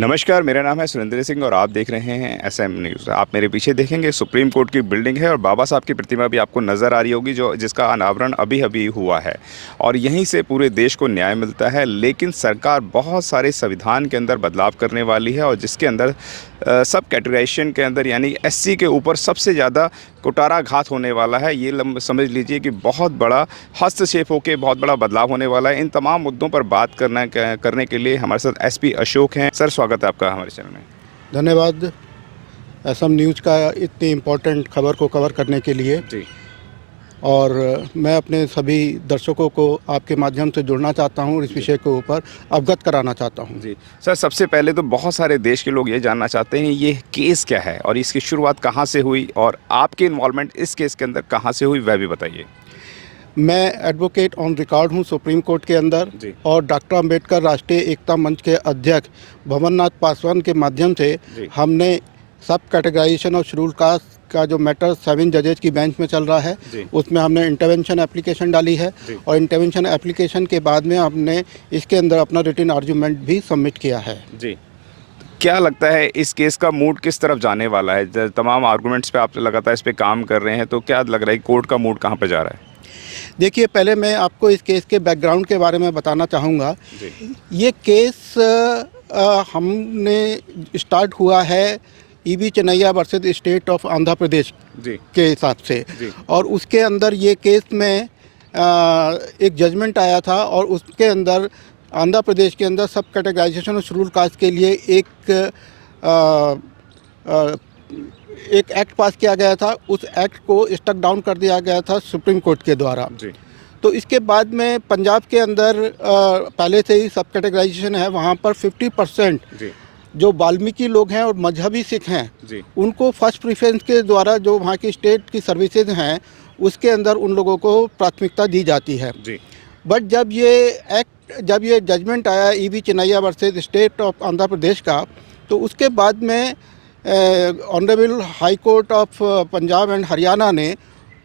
नमस्कार, मेरा नाम है सुरेंद्र सिंह और आप देख रहे हैं एसएम न्यूज़। आप मेरे पीछे देखेंगे सुप्रीम कोर्ट की बिल्डिंग है और बाबा साहब की प्रतिमा भी आपको नज़र आ रही होगी जो जिसका अनावरण अभी अभी हुआ है। और यहीं से पूरे देश को न्याय मिलता है। लेकिन सरकार बहुत सारे संविधान के अंदर बदलाव करने वाली है और जिसके अंदर सब कैटेगराइजेशन के अंदर यानी एससी के ऊपर सबसे ज़्यादा कुटाराघात होने वाला है। ये समझ लीजिए कि बहुत बड़ा हस्तक्षेप होकर बहुत बड़ा बदलाव होने वाला है। इन तमाम मुद्दों पर बात करने के लिए हमारे साथ एसपी अशोक हैं। सर, स्वागत है आपका हमारे चैनल में। धन्यवाद असम न्यूज़ का इतनी इम्पोर्टेंट खबर को कवर करने के लिए। जी और मैं अपने सभी दर्शकों को आपके माध्यम से जुड़ना चाहता हूँ, इस विषय के ऊपर अवगत कराना चाहता हूँ। जी सर, सबसे पहले तो बहुत सारे देश के लोग ये जानना चाहते हैं ये केस क्या है और इसकी शुरुआत कहाँ से हुई और आपकी इन्वॉल्वमेंट इस केस के अंदर कहाँ से हुई, वह भी बताइए। मैं एडवोकेट ऑन रिकॉर्ड हूँ सुप्रीम कोर्ट के अंदर जी और डॉक्टर अंबेडकर राष्ट्रीय एकता मंच के अध्यक्ष भवननाथ पासवान के माध्यम से जी हमने सब कैटेगराइजेशन और शेड्यूल कास्ट का जो मैटर 7 जजेज की बेंच में चल रहा है जी उसमें हमने इंटरवेंशन एप्लीकेशन डाली है। जी और इंटरवेंशन एप्लीकेशन के बाद में हमने इसके अंदर अपना रिटन आर्गूमेंट भी सबमिट किया है। जी क्या लगता है इस केस का मूड किस तरफ जाने वाला है? तमाम आर्गुमेंट्स पे आप लगातार इस पे काम कर रहे हैं, तो क्या लग रहा है कोर्ट का मूड कहाँ पे जा रहा है? देखिए, पहले मैं आपको इस केस के बैकग्राउंड के बारे में बताना चाहूँगा। जी ये केस हमने स्टार्ट हुआ है EV Chinnaiah versus state of Andhra Pradesh जी के हिसाब से। जी और उसके अंदर ये केस में एक जजमेंट आया था और उसके अंदर आंध्र प्रदेश के अंदर सब कैटेगराइजेशन और शेड्यूल कास्ट के लिए अ, अ, एक एक्ट पास किया गया था। उस एक्ट को स्टक डाउन कर दिया गया था सुप्रीम कोर्ट के द्वारा। जी तो इसके बाद में पंजाब के अंदर पहले से ही सब कैटेगराइजेशन है, वहाँ पर 50% जी जो वाल्मीकि लोग हैं और मजहबी सिख हैं जी उनको फर्स्ट प्रेफरेंस के द्वारा जो वहाँ की स्टेट की सर्विसेज हैं उसके अंदर उन लोगों को प्राथमिकता दी जाती है। जी बट जब ये जजमेंट आया EV Chinnaiah versus state of Andhra Pradesh का, तो उसके बाद में honourable high court of Punjab and Haryana ने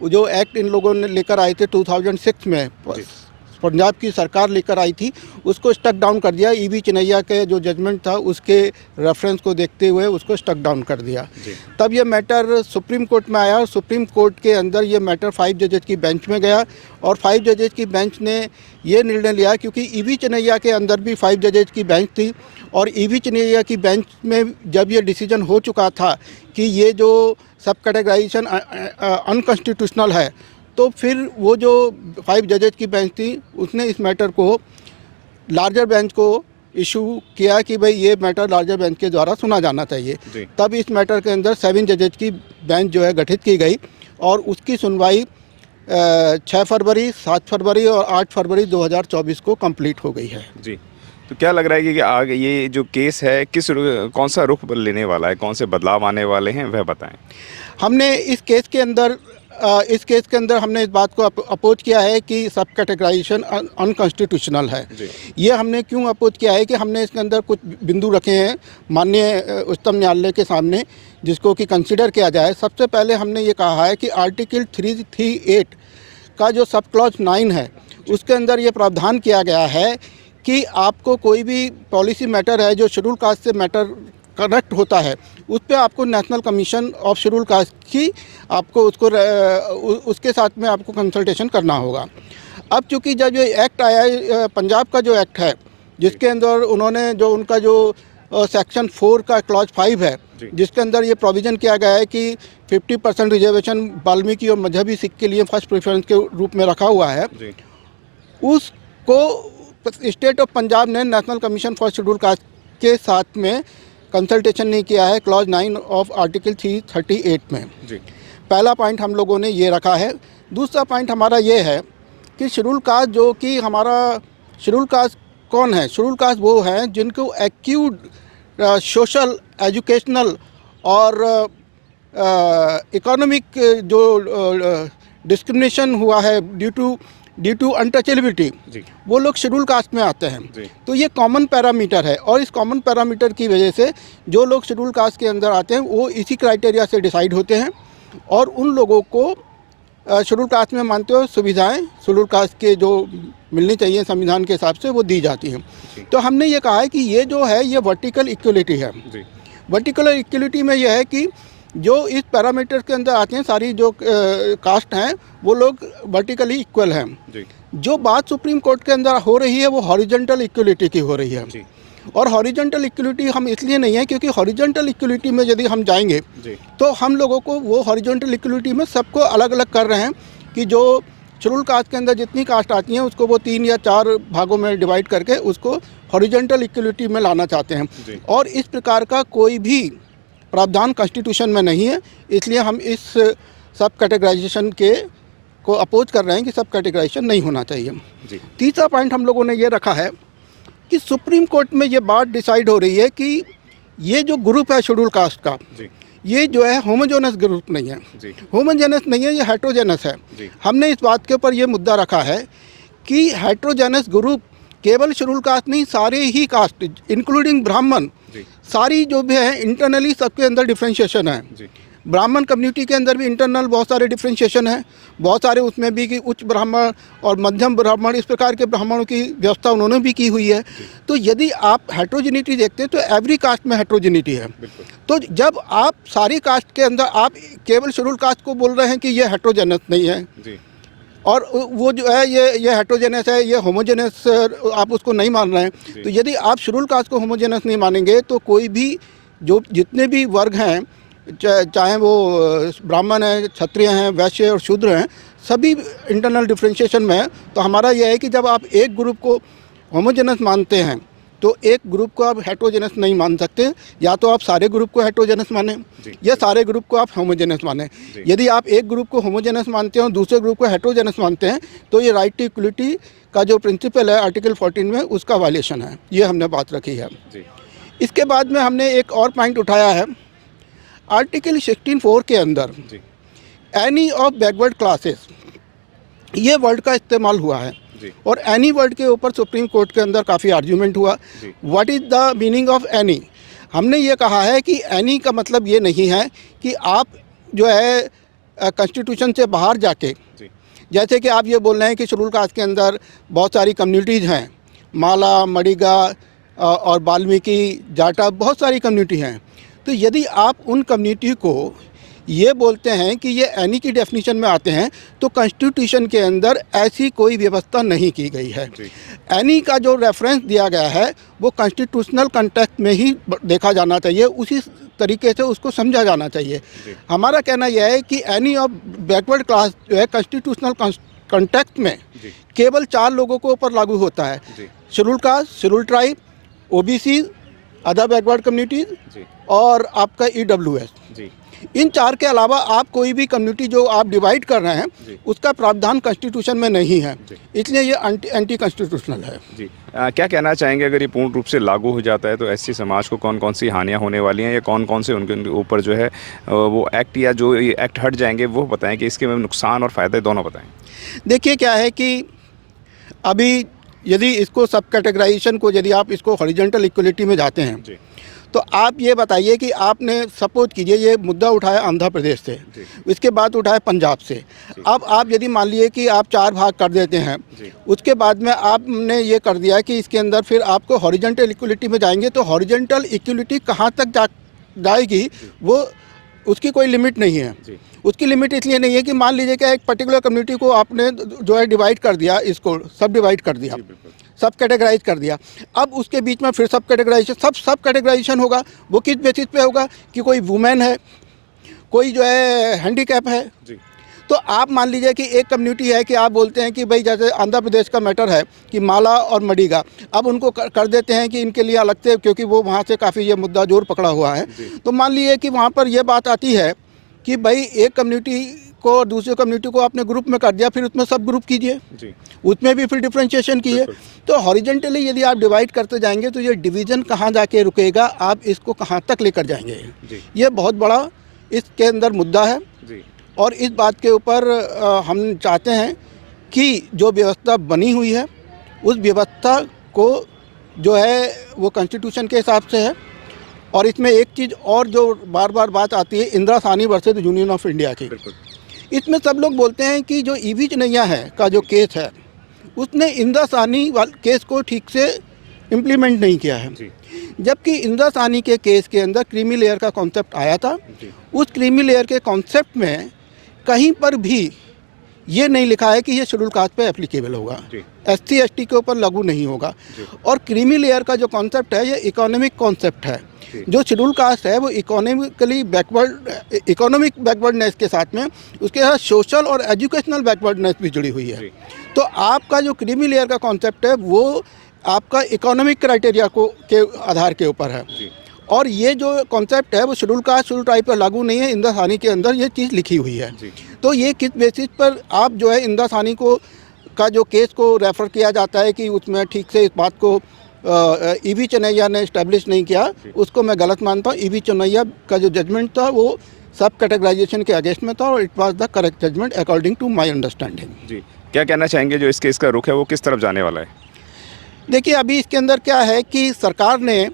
जो एक्ट इन लोगों ने लेकर आए थे 2006 में, जी पंजाब की सरकार लेकर आई थी, उसको स्टक डाउन कर दिया। ईवी चिन्नैया के जो जजमेंट था उसके रेफरेंस को देखते हुए उसको स्टक डाउन कर दिया। जी तब ये मैटर सुप्रीम कोर्ट में आया और सुप्रीम कोर्ट के अंदर ये मैटर 5 जजेज की बेंच में गया और 5 जजेज की बेंच ने ये निर्णय लिया, क्योंकि ईवी चिन्नैया के अंदर भी 5 जजेज की बेंच थी और ईवी चिन्नैया की बेंच में जब ये डिसीजन हो चुका था कि ये जो सब कैटेगराइजेशन अनकॉन्स्टिट्यूशनल है, तो फिर वो जो 5 जजेज की बेंच थी उसने इस मैटर को लार्जर बेंच को इशू किया कि भाई ये मैटर लार्जर बेंच के द्वारा सुना जाना चाहिए। जी तब इस मैटर के अंदर 7 जजेज की बेंच जो है गठित की गई और उसकी सुनवाई 6 फरवरी, 7 फरवरी और 8 फरवरी 2024 को कंप्लीट हो गई है। जी तो क्या लग रहा है कि आगे ये जो केस है कौन सा रुख लेने वाला है, कौन से बदलाव आने वाले हैं, वह बताएं। हमने इस केस के अंदर हमने इस बात को अपोज किया है कि सब कैटेगराइजेशन अनकॉन्स्टिट्यूशनल है। जी ये हमने क्यों अपोज किया है कि हमने इसके अंदर कुछ बिंदु रखे हैं माननीय उच्चतम न्यायालय के सामने जिसको कि कंसिडर किया जाए। सबसे पहले हमने ये कहा है कि आर्टिकल 338 का जो सब क्लॉज 9 है उसके अंदर ये प्रावधान किया गया है कि आपको कोई भी पॉलिसी मैटर है जो शेड्यूल कास्ट से मैटर कनेक्ट होता है उस पर आपको national commission of schedule caste की आपको उसके साथ में आपको कंसल्टेशन करना होगा। अब चूंकि जब ये एक्ट आया है, पंजाब का जो एक्ट है जिसके अंदर उन्होंने जो उनका जो सेक्शन 4 का क्लॉज 5 है जिसके अंदर ये प्रोविज़न किया गया है कि 50% रिजर्वेशन वाल्मीकि और मजहबी सिख के लिए फर्स्ट प्रेफरेंस के रूप में रखा हुआ है, जी उसको स्टेट ऑफ पंजाब ने national commission for schedule caste के साथ में कंसल्टेशन नहीं किया है क्लॉज 9 ऑफ आर्टिकल 338 में। जी पहला पॉइंट हम लोगों ने ये रखा है। दूसरा पॉइंट हमारा ये है कि शेड्यूल कास्ट जो कि हमारा शेड्यूल कास्ट कौन है? शेड्यूल कास्ट वो हैं जिनको एक्यूट सोशल, एजुकेशनल और इकोनॉमिक जो डिस्क्रिमिनेशन हुआ है ड्यू टू अनटचेबिलिटी, जी वो लोग शेड्यूल कास्ट में आते हैं। जी तो ये कॉमन पैरामीटर है और इस कॉमन पैरामीटर की वजह से जो लोग शेड्यूल कास्ट के अंदर आते हैं वो इसी क्राइटेरिया से डिसाइड होते हैं और उन लोगों को शेड्यूल कास्ट में मानते हुए सुविधाएं शेड्यूल कास्ट के जो मिलनी चाहिए संविधान के हिसाब से, वो दी जाती है। तो हमने ये कहा है कि ये जो है ये वर्टिकल इक्वलिटी है। वर्टिकल इक्वलिटी में यह है कि जो इस पैरामीटर के अंदर आते हैं सारी जो कास्ट हैं वो लोग वर्टिकली इक्वल हैं। जो बात सुप्रीम कोर्ट के अंदर हो रही है वो हॉरिजॉन्टल इक्वलिटी की हो रही है। और हॉरिजॉन्टल इक्वलिटी हम इसलिए नहीं है क्योंकि हॉरिजॉन्टल इक्वलिटी में यदि हम जाएंगे तो हम लोगों को वो हॉरिजॉन्टल इक्वलिटी में सबको अलग अलग कर रहे हैं कि जो शेड्यूल कास्ट के अंदर जितनी कास्ट आती हैं उसको वो 3 या 4 भागों में डिवाइड करके उसको हॉरिजॉन्टल इक्वलिटी में लाना चाहते हैं। और इस प्रकार का कोई भी प्रावधान कॉन्स्टिट्यूशन में नहीं है, इसलिए हम इस सब कैटेगराइजेशन के को अपोज कर रहे हैं कि सब कैटेगराइजेशन नहीं होना चाहिए। तीसरा पॉइंट हम लोगों ने ये रखा है कि सुप्रीम कोर्ट में ये बात डिसाइड हो रही है कि ये जो ग्रुप है शेड्यूल कास्ट का ये जो है होमोजेनस ग्रुप नहीं है। होमोजेनस नहीं है, ये हेट्रोजेनस है। हमने इस बात के ऊपर ये मुद्दा रखा है कि हेट्रोजेनस ग्रुप केवल शेड्यूल कास्ट नहीं, सारे ही कास्ट इंक्लूडिंग ब्राह्मण, सारी जो भी है इंटरनली सबके अंदर डिफ्रेंशिएशन है। ब्राह्मण कम्युनिटी के अंदर भी इंटरनल बहुत सारे डिफ्रेंशिएशन है, बहुत सारे उसमें भी कि उच्च ब्राह्मण और मध्यम ब्राह्मण इस प्रकार के ब्राह्मणों की व्यवस्था उन्होंने भी की हुई है। तो यदि आप हेट्रोजेनिटी देखते हैं तो एवरी कास्ट में हेट्रोजेनिटी है। तो जब आप सारी कास्ट के अंदर आप केवल शेड्यूल कास्ट को बोल रहे हैं कि ये हेट्रोजेनस नहीं है और वो जो है ये हेट्रोजेनस है, ये होमोजेनस आप उसको नहीं मान रहे हैं, तो यदि आप शेड्यूल कास्ट को होमोजेनस नहीं मानेंगे तो कोई भी जो जितने भी वर्ग हैं चाहे वो ब्राह्मण हैं, क्षत्रिय हैं, वैश्य और शूद्र हैं, सभी इंटरनल डिफ्रेंशिएशन में है। तो हमारा यह है कि जब आप एक ग्रुप को होमोजेनस मानते हैं तो एक ग्रुप को आप हेट्रोजेनस नहीं मान सकते। या तो आप सारे ग्रुप को हेट्रोजेनस माने या सारे ग्रुप को आप होमोजेनस माने। यदि आप एक ग्रुप को होमोजेनस मानते हैं और दूसरे ग्रुप को हेट्रोजेनस मानते हैं तो ये राइट टू इक्वलिटी का जो प्रिंसिपल है आर्टिकल 14 में उसका वायलेशन है। ये हमने बात रखी है। इसके बाद में हमने एक और पॉइंट उठाया है, आर्टिकल 16(4) के अंदर एनी ऑफ बैकवर्ड क्लासेस, ये वर्ड का इस्तेमाल हुआ है और एनी वर्ड के ऊपर सुप्रीम कोर्ट के अंदर काफ़ी आर्ग्यूमेंट हुआ। What is the meaning of any? हमने ये कहा है कि एनी का मतलब ये नहीं है कि आप जो है कॉन्स्टिट्यूशन से बाहर जाके, जैसे कि आप ये बोल रहे हैं कि शेड्यूल कास्ट के अंदर बहुत सारी कम्युनिटीज़ हैं, माला, मडिगा और वाल्मीकि, जाटा, बहुत सारी कम्युनिटी हैं। तो यदि आप उन कम्युनिटी को ये बोलते हैं कि ये एनी की डेफिनेशन में आते हैं तो कॉन्स्टिट्यूशन के अंदर ऐसी कोई व्यवस्था नहीं की गई है। एनी का जो रेफरेंस दिया गया है वो कॉन्स्टिट्यूशनल कॉन्टेक्स्ट में ही देखा जाना चाहिए, उसी तरीके से उसको समझा जाना चाहिए। हमारा कहना यह है कि एनी ऑफ बैकवर्ड क्लास जो है कॉन्स्टिट्यूशनल कॉन्टेक्स्ट में केवल 4 लोगों को ऊपर लागू होता है, schedule caste, schedule tribe, OBC, other backward communities और आपका EWS। इन 4 के अलावा आप कोई भी कम्युनिटी जो आप डिवाइड कर रहे हैं उसका प्रावधान कॉन्स्टिट्यूशन में नहीं है, इसलिए ये एंटी कॉन्स्टिट्यूशनल है। क्या कहना चाहेंगे अगर ये पूर्ण रूप से लागू हो जाता है तो एससी समाज को कौन कौन सी हानियां होने वाली हैं या कौन कौन से उनके ऊपर जो है वो एक्ट या जो ये एक्ट हट जाएंगे वो बताएं कि इसके नुकसान और फ़ायदे दोनों बताएं। देखिए क्या है कि अभी यदि इसको सब कैटेगराइजेशन को यदि आप इसको हॉरिजॉन्टल इक्वलिटी में जाते हैं तो आप ये बताइए कि आपने सपोज कीजिए ये मुद्दा उठाया आंध्र प्रदेश से, इसके बाद उठाया पंजाब से। अब आप यदि मान लीजिए कि आप 4 भाग कर देते हैं, उसके बाद में आपने ये कर दिया कि इसके अंदर फिर आपको हॉरिजॉन्टल इक्वलिटी में जाएंगे तो हॉरिजॉन्टल इक्वलिटी कहाँ तक जाएगी वो उसकी कोई लिमिट नहीं है। उसकी लिमिट इसलिए नहीं है कि मान लीजिए कि एक पर्टिकुलर कम्युनिटी को आपने जो है डिवाइड कर दिया, इसको सब डिवाइड कर दिया, सब कैटेगराइज कर दिया। अब उसके बीच में फिर सब कैटेगराइजेशन होगा। वो किस बेसिस पे होगा कि कोई वुमेन है, कोई जो है हैंडीकैप है। तो आप मान लीजिए कि एक कम्युनिटी है कि आप बोलते हैं कि भाई जैसे आंध्र प्रदेश का मैटर है कि माला और मडिगा, अब उनको कर देते हैं कि इनके लिए अलग से, क्योंकि वो वहाँ से काफ़ी ये मुद्दा जोर पकड़ा हुआ है। तो मान लीजिए कि वहाँ पर यह बात आती है कि भाई एक कम्युनिटी को और दूसरे कम्युनिटी को आपने ग्रुप में कर दिया, फिर उसमें सब ग्रुप कीजिए, उसमें भी फिर डिफ्रेंशिएशन कीजिए। तो हॉरिजॉन्टली यदि आप डिवाइड करते जाएंगे तो ये डिवीज़न कहाँ जाके रुकेगा, आप इसको कहाँ तक लेकर जाएंगे, ये बहुत बड़ा इसके अंदर मुद्दा है। और इस बात के ऊपर हम चाहते हैं कि जो व्यवस्था बनी हुई है उस व्यवस्था को जो है वो कॉन्स्टिट्यूशन के हिसाब से है। और इसमें एक चीज़ और जो बार बार बात आती है Indira Sahni versus union of India की, इसमें सब लोग बोलते हैं कि जो ईवी चनैया है का जो केस है उसने इंदिरा साहनी केस को ठीक से इम्प्लीमेंट नहीं किया है। जी जबकि इंदिरा साहनी के केस के अंदर क्रीमी लेयर का कॉन्सेप्ट आया था। जी उस क्रीमी लेयर के कॉन्सेप्ट में कहीं पर भी ये नहीं लिखा है कि ये शेड्यूल कास्ट पे एप्लीकेबल होगा, जी SC ST के ऊपर लागू नहीं होगा। जी और क्रीमी लेयर का जो कॉन्सेप्ट है ये इकोनॉमिक कॉन्सेप्ट है। जी जो शेड्यूल कास्ट है वो इकोनॉमिक बैकवर्डनेस के साथ में उसके साथ सोशल और एजुकेशनल बैकवर्डनेस भी जुड़ी हुई है। जी तो आपका जो क्रीमी लेयर का कॉन्सेप्ट है वो आपका इकोनॉमिक क्राइटेरिया को के आधार के ऊपर है। जी और ये जो कॉन्सेप्ट है वो शेड्यूल कास्ट शेड्यूल ट्राइब पर लागू नहीं है। इंदिरा साहनी के अंदर ये चीज़ लिखी हुई है। जी तो ये किस बेसिस पर आप जो है इंदिरा साहनी को का जो केस को रेफ़र किया जाता है कि उसमें ठीक से इस बात को ईवी चन्नैया ने इस्टेब्लिश नहीं किया, उसको मैं गलत मानता हूँ। ईवी चन्नैया का जो जजमेंट था वो सब कैटेगराइजेशन के अगेंस्ट में था और it was the correct judgement according to my understanding. जी क्या कहना चाहेंगे जो इस केस का रुख है वो किस तरफ जाने वाला है? देखिए, अभी इसके अंदर क्या है कि सरकार ने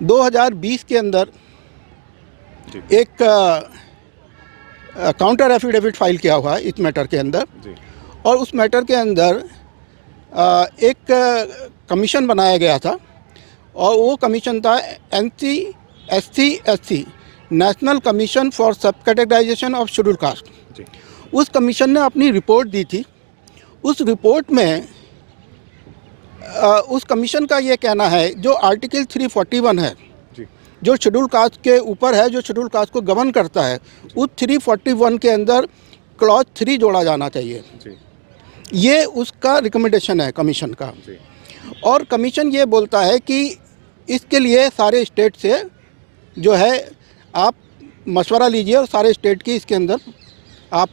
2020 के अंदर जी एक काउंटर एफिडेविट फाइल किया हुआ है इस मैटर के अंदर। जी और उस मैटर के अंदर एक कमीशन बनाया गया था और वो कमीशन था NCSC नेशनल कमीशन फॉर सब कैटेगराइजेशन ऑफ शेड्यूल कास्ट। जी उस कमीशन ने अपनी रिपोर्ट दी थी। उस रिपोर्ट में उस कमीशन का ये कहना है जो आर्टिकल 341 है जी जो शेड्यूल कास्ट के ऊपर है, जो शेड्यूल कास्ट को गवर्न करता है, उस 341 के अंदर क्लॉज 3 जोड़ा जाना चाहिए। जी ये उसका रिकमेंडेशन है कमीशन का। जी और कमीशन ये बोलता है कि इसके लिए सारे स्टेट से जो है आप मशवरा लीजिए और सारे स्टेट की इसके अंदर आप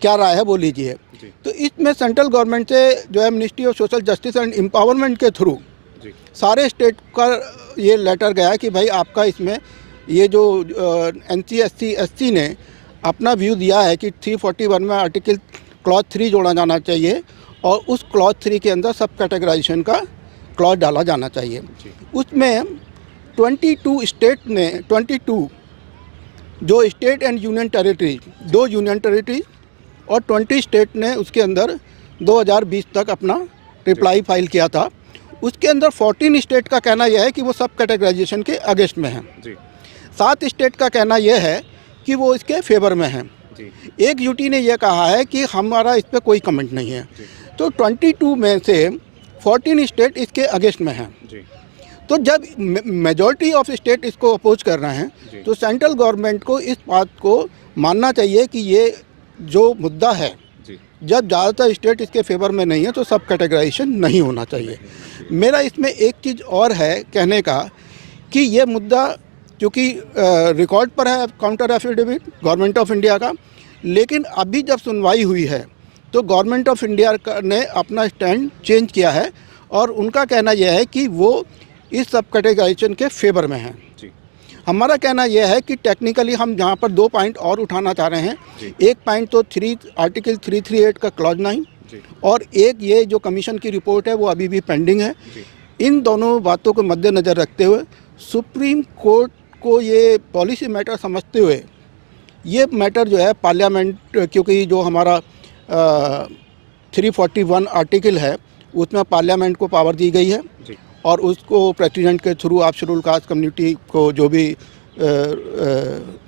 क्या राय है वो लीजिए। जी तो इसमें सेंट्रल गवर्नमेंट से जो है ministry of social justice and empowerment के थ्रू जी सारे स्टेट का ये लेटर गया कि भाई आपका इसमें ये जो NCSC SC ने अपना व्यू दिया है कि 341 में आर्टिकल क्लॉज 3 जोड़ा जाना चाहिए और उस क्लॉज 3 के अंदर सब कैटेगराइजेशन का क्लॉज डाला जाना चाहिए। जी उसमें 22 स्टेट ने 22 जो state and union territory, 2 union territory और 20 स्टेट ने उसके अंदर 2020 तक अपना रिप्लाई फाइल किया था। उसके अंदर 14 स्टेट का कहना यह है कि वो सब कैटेगराइजेशन के अगेंस्ट में हैं। जी 7 स्टेट का कहना यह है कि वो इसके फेवर में हैं। जी एक यूटी ने यह कहा है कि हमारा इस पर कोई कमेंट नहीं है। तो 22 में से 14 स्टेट इसके अगेंस्ट में हैं। जी तो जब मेजॉरिटी ऑफ स्टेट इसको अपोज कर रहे हैं जी। तो सेंट्रल गवर्नमेंट को इस बात को मानना चाहिए कि ये जो मुद्दा है, जी जब ज़्यादातर स्टेट इसके फेवर में नहीं है तो सब कैटेगराइजेशन नहीं होना चाहिए। मेरा इसमें एक चीज़ और है कहने का कि ये मुद्दा क्योंकि रिकॉर्ड पर है counter affidavit government of India का, लेकिन अभी जब सुनवाई हुई है तो गवर्नमेंट ऑफ इंडिया ने अपना स्टैंड चेंज किया है और उनका कहना यह है कि वो इस सब कैटेगराइजेशन के फेवर में हैं। जी हमारा कहना यह है कि टेक्निकली हम यहाँ पर 2 पॉइंट और उठाना चाह रहे हैं। जी। एक पॉइंट तो आर्टिकल 338 का क्लॉज 9 जी और एक ये जो कमीशन की रिपोर्ट है वो अभी भी पेंडिंग है। जी इन दोनों बातों को मद्देनज़र रखते हुए सुप्रीम कोर्ट को ये पॉलिसी मैटर समझते हुए ये मैटर जो है पार्लियामेंट, क्योंकि जो हमारा 341 आर्टिकल है उसमें पार्लियामेंट को पावर दी गई है जी और उसको प्रेसिडेंट के थ्रू आप शेड्यूल कास्ट कम्युनिटी को जो भी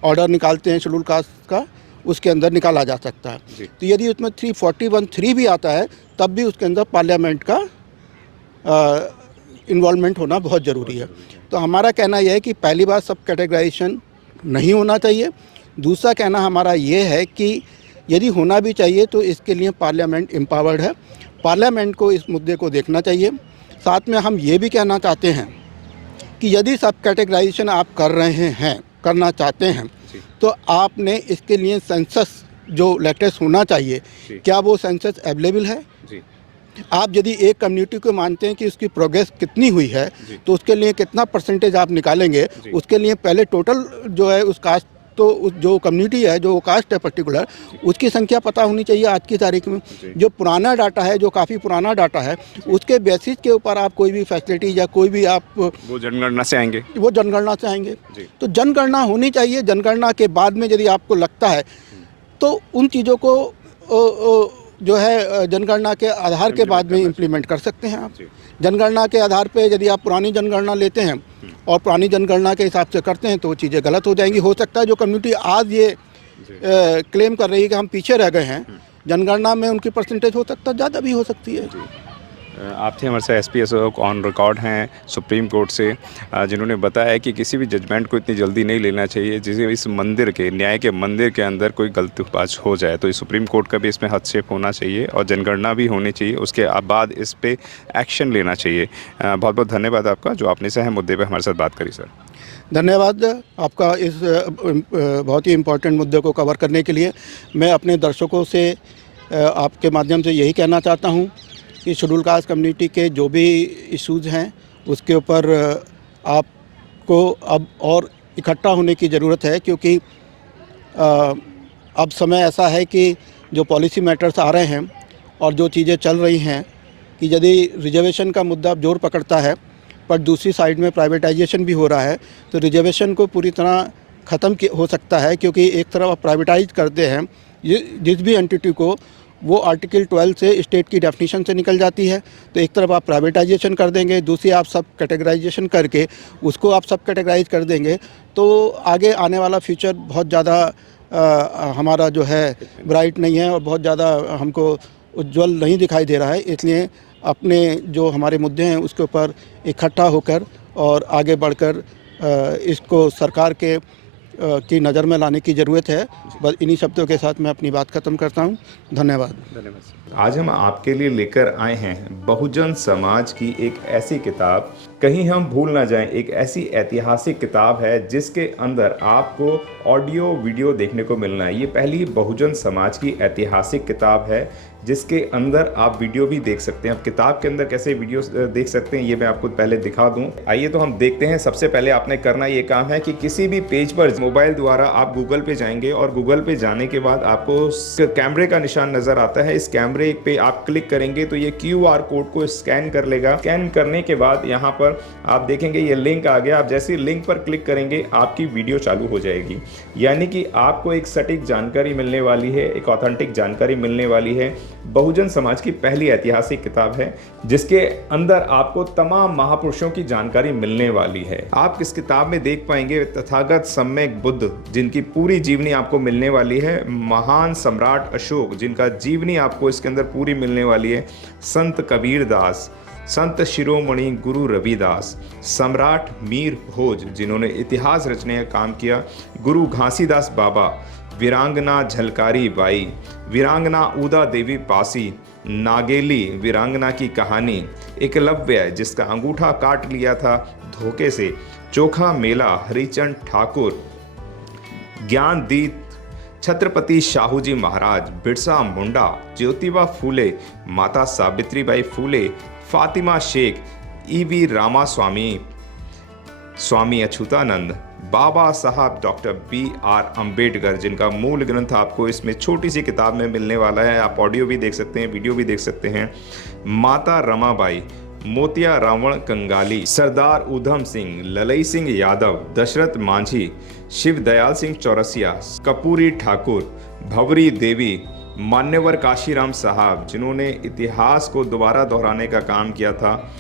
ऑर्डर निकालते हैं शेड्यूल कास्ट का उसके अंदर निकाला जा सकता है। जी तो यदि उसमें 341(3) भी आता है तब भी उसके अंदर पार्लियामेंट का इन्वॉल्वमेंट होना बहुत ज़रूरी है। तो हमारा कहना यह है कि पहली बात सब कैटेगराइजेशन नहीं होना चाहिए। दूसरा कहना हमारा ये है कि यदि होना भी चाहिए तो इसके लिए पार्लियामेंट एम्पावर्ड है, पार्लियामेंट को इस मुद्दे को देखना चाहिए। साथ में हम ये भी कहना चाहते हैं कि यदि सब कैटेगराइजेशन आप कर रहे हैं, करना चाहते हैं, जी तो आपने इसके लिए सेंसस जो लेटेस्ट होना चाहिए, जी क्या वो सेंसस अवेलेबल है? जी आप यदि एक कम्युनिटी को मानते हैं कि उसकी प्रोग्रेस कितनी हुई है जी। तो उसके लिए कितना परसेंटेज आप निकालेंगे, जी। उसके लिए पहले टोटल जो है उस कास्ट, तो उस जो कम्युनिटी है जो कास्ट है पर्टिकुलर, उसकी संख्या पता होनी चाहिए आज की तारीख में। जी। जो पुराना डाटा है, जो काफ़ी पुराना डाटा है, उसके बेसिस के ऊपर आप कोई भी फैसिलिटी या कोई भी आप वो जनगणना से आएंगे। वो जनगणना चाहेंगे। जी तो जनगणना होनी चाहिए। जनगणना के बाद में यदि आपको लगता है तो उन चीज़ों को जो है जनगणना के आधार के बाद में इम्प्लीमेंट कर सकते हैं आप। जनगणना के आधार पे यदि आप पुरानी जनगणना लेते हैं और पुरानी जनगणना के हिसाब से करते हैं तो वो चीज़ें गलत हो जाएंगी। हो सकता है जो कम्युनिटी आज ये क्लेम कर रही है कि हम पीछे रह गए हैं, जनगणना में उनकी परसेंटेज हो सकता है ज़्यादा भी हो सकती है। आप थे हमारे साथ एसपी अशोक ऑन रिकॉर्ड हैं सुप्रीम कोर्ट से, जिन्होंने बताया कि किसी भी जजमेंट को इतनी जल्दी नहीं लेना चाहिए जिसे इस मंदिर के न्याय के मंदिर के अंदर कोई गलतबाज हो जाए। तो इस सुप्रीम कोर्ट का भी इसमें हस्तक्षेप होना चाहिए और जनगणना भी होनी चाहिए, उसके बाद इस पे एक्शन लेना चाहिए। बहुत बहुत धन्यवाद आपका जो आपने इस अहम मुद्दे पर हमारे साथ बात करी सर। धन्यवाद आपका इस बहुत ही इम्पोर्टेंट मुद्दे को कवर करने के लिए। मैं अपने दर्शकों से आपके माध्यम से यही कहना चाहता हूँ कि शेड्यूल कास्ट कम्युनिटी के जो भी इश्यूज़ हैं उसके ऊपर आपको अब और इकट्ठा होने की ज़रूरत है, क्योंकि अब समय ऐसा है कि जो पॉलिसी मैटर्स आ रहे हैं और जो चीज़ें चल रही हैं कि यदि रिजर्वेशन का मुद्दा जोर पकड़ता है पर दूसरी साइड में प्राइवेटाइजेशन भी हो रहा है तो रिजर्वेशन को पूरी तरह ख़त्म हो सकता है, क्योंकि एक तरफ आप प्राइवेटाइज करते हैं जिस भी एंटिटी को वो आर्टिकल 12 से स्टेट की डेफिनेशन से निकल जाती है, तो एक तरफ आप प्राइवेटाइजेशन कर देंगे, दूसरी आप सब कैटेगराइजेशन करके उसको आप सब कैटेगराइज कर देंगे, तो आगे आने वाला फ्यूचर बहुत ज़्यादा हमारा जो है ब्राइट नहीं है और बहुत ज़्यादा हमको उज्जवल नहीं दिखाई दे रहा है। इसलिए अपने जो हमारे मुद्दे हैं उसके ऊपर इकट्ठा होकर और आगे बढ़कर इसको सरकार के की नज़र में लाने की ज़रूरत है। बस इन्हीं शब्दों के साथ मैं अपनी बात ख़त्म करता हूँ। धन्यवाद। आज हम आपके लिए लेकर आए हैं बहुजन समाज की एक ऐसी किताब, कहीं हम भूल ना जाएं, एक ऐसी ऐतिहासिक किताब है जिसके अंदर आपको ऑडियो वीडियो देखने को मिलना है। ये पहली बहुजन समाज की ऐतिहासिक किताब है जिसके अंदर आप वीडियो भी देख सकते हैं। अब किताब के अंदर कैसे वीडियो देख सकते हैं ये मैं आपको पहले दिखा दूं। आइए तो हम देखते हैं। सबसे पहले आपने करना ये काम है कि किसी भी पेज पर मोबाइल द्वारा आप गूगल पे जाएंगे और गूगल पे जाने के बाद आपको कैमरे का निशान नजर आता है। इस कैमरे पे आप क्लिक करेंगे तो ये QR कोड को स्कैन कर लेगा। स्कैन करने के बाद यहाँ पर आप देखेंगे ये लिंक आ गया। आप जैसे लिंक पर क्लिक करेंगे आपकी वीडियो चालू हो जाएगी, यानी कि आपको एक सटीक जानकारी मिलने वाली है, एक ऑथेंटिक जानकारी मिलने वाली है। बहुजन समाज की पहली ऐतिहासिक किताब है जिसके अंदर आपको तमाम महापुरुषों की जानकारी मिलने वाली है। आप इस किताब में देख पाएंगे तथागत सम्यक बुद्ध जिनकी पूरी जीवनी आपको मिलने वाली है, महान सम्राट अशोक जिनका जीवनी आपको इसके अंदर पूरी मिलने वाली है, संत कबीर दास, संत शिरोमणि गुरु रविदास, सम्राट मीर भोज जिन्होंने इतिहास रचने का काम किया, गुरु घासीदास बाबा, वीरांगना झलकारी बाई, वीरांगना उदा देवी पासी, नागेली वीरांगना की कहानी, एकलव्य जिसका अंगूठा काट लिया था धोखे से, चोखा मेला हरिचंद ठाकुर, ज्ञानदीप छत्रपति शाहूजी महाराज, बिरसा मुंडा, ज्योतिबा फूले, माता सावित्रीबाई फूले, फातिमा शेख, EV रामास्वामी, स्वामी अच्युतानंद, बाबा साहब डॉक्टर BR अम्बेडकर जिनका मूल ग्रंथ आपको इसमें छोटी सी किताब में मिलने वाला है। आप ऑडियो भी देख सकते हैं, वीडियो भी देख सकते हैं। माता रमाबाई, मोतिया रावण कंगाली, सरदार उधम सिंह, ललई सिंह यादव, दशरथ मांझी, शिव दयाल सिंह चौरसिया, कपूरी ठाकुर, भवरी देवी, मान्यवर काशीराम साहब जिन्होंने इतिहास को दोबारा दोहराने का काम किया था,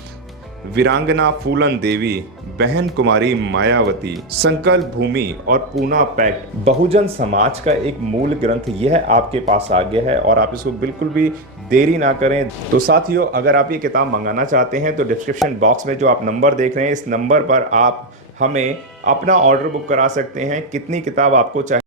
वीरांगना फूलन देवी, बहन कुमारी मायावती, संकल्प भूमि और पूना पैक्ट। बहुजन समाज का एक मूल ग्रंथ यह आपके पास आ गया है और आप इसको बिल्कुल भी देरी ना करें। तो साथियों, अगर आप ये किताब मंगाना चाहते हैं तो डिस्क्रिप्शन बॉक्स में जो आप नंबर देख रहे हैं इस नंबर पर आप हमें अपना ऑर्डर बुक करा सकते हैं। कितनी किताब आपको चाहिए